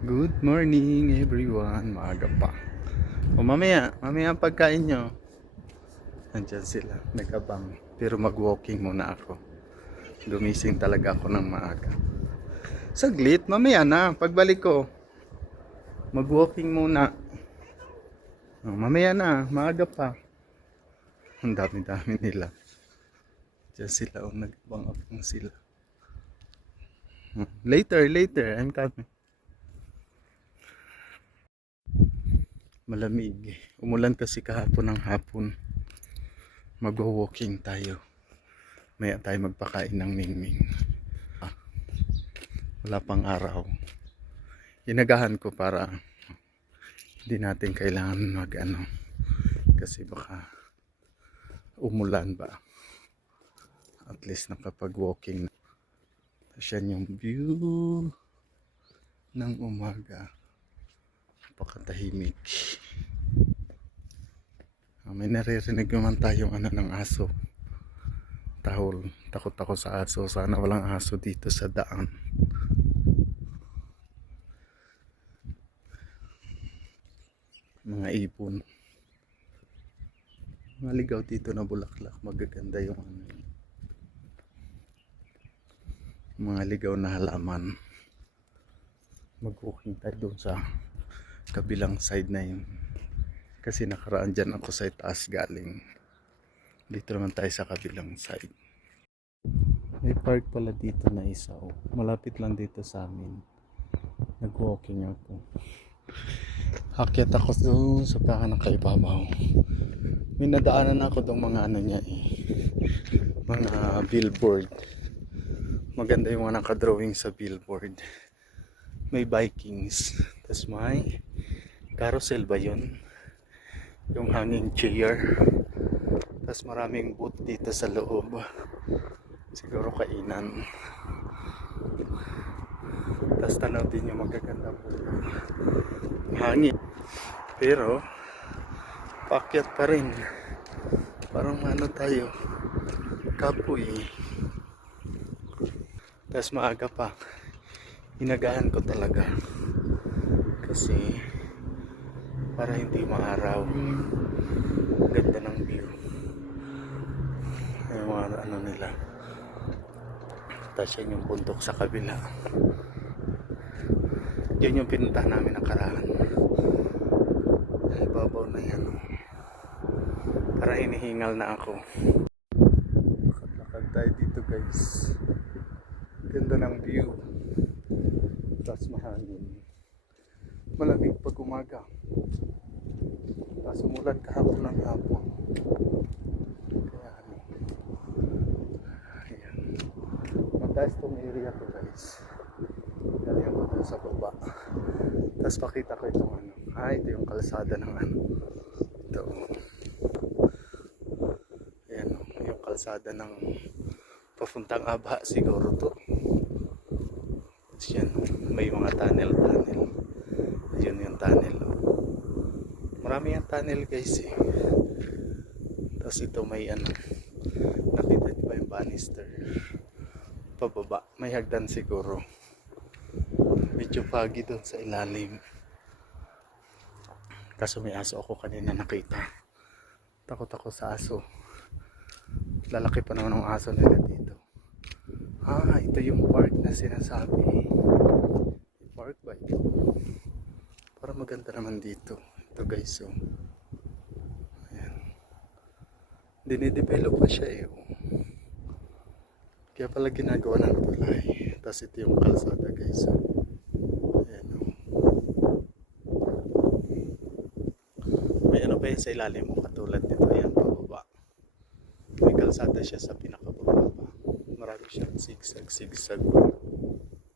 Good morning everyone. Maaga pa. O mamaya ang pagkain nyo. Nandyan sila, nag-abang. Pero mag-walking muna ako. Gumising talaga ako ng maaga. Saglit, mamaya na. Pagbalik ko, mag-walking muna. O, mamaya na, maaga pa. Ang dami-dami nila. Diyan sila, nag-abang sila. Later, I'm coming. Malamig. Umulan kasi kahapon ng hapon. Mag-walking tayo. Maya tayo magpakain ng mingming. Wala pang araw. Inagahan ko para hindi natin kailangan kasi baka umulan ba. At least nakapag-walking. Yan yung view ng umaga. Napakatahimik. May naririnig naman tayong ng aso. Tahol. Takot ako sa aso. Sana walang aso dito sa daan. Mga ibon. Mga ligaw dito na bulaklak. Magaganda yung mga ligaw na halaman. Mag-walking tayo doon sa kabilang side na yun. Kasi nakaraan dyan ako sa itaas galing. Dito naman tayo sa kabilang side. May park pala dito na isa. Malapit lang dito sa amin. Nag-walking ako. Akyat ako doon sa paka ng kaibabaw. May nadaanan ako doon mga niya mga billboard. Maganda yung mga nakadrawing sa billboard. May Vikings. Tapos may carousel ba yun? Yung hanging chair. Tapos maraming booth dito sa loob. Siguro kainan. Tapos tanaw din yung magaganda po. Hangin. Pero paakyat pa rin. Parang tayo. Kapoy. Tapos maaga pa. Inagahan ko talaga. Kasi para hindi maaraw. Ganda ng view. Ay mga nila. Tapos yan yung bundok sa kabila. Yan yung pinuntahan namin nakaraan. Babaw na yan. Para hinihingal na ako. Lakad tayo dito guys. Ganda ng view. Tapos mahangin. Malamig pag umaga. Tapos umulan kahapon ng hapon. Kaya ayan. Mataas tong area to guys. Dali ako dun sa baba. Tapos pakita ko itong ito yung kalsada ng ito. Ayan yung kalsada ng papuntang Abha siguro to. Tapos yan, may mga tunnel. Ayun yung tunnel. Marami yung tunnel guys eh. Tapos ito may nakita niyo ba yung banister? Pababa, may hagdan siguro. Medyo foggy doon sa ilalim. Kaso may aso ako kanina nakita. Takot ako sa aso. Lalaki pa naman ang aso nila dito. Ito yung park na sinasabi. Park ba ito? Para maganda naman dito. Ito guys, ayan. Dinidevelop pa siya Kaya pala ginagawa ng tulay. Tapos ito yung kalsada guys. Ayan May pa yun sa ilalim mo katulad nito. Ayan pababa. May kalsada siya sa pinakababa pa. Marami siyang zigzag.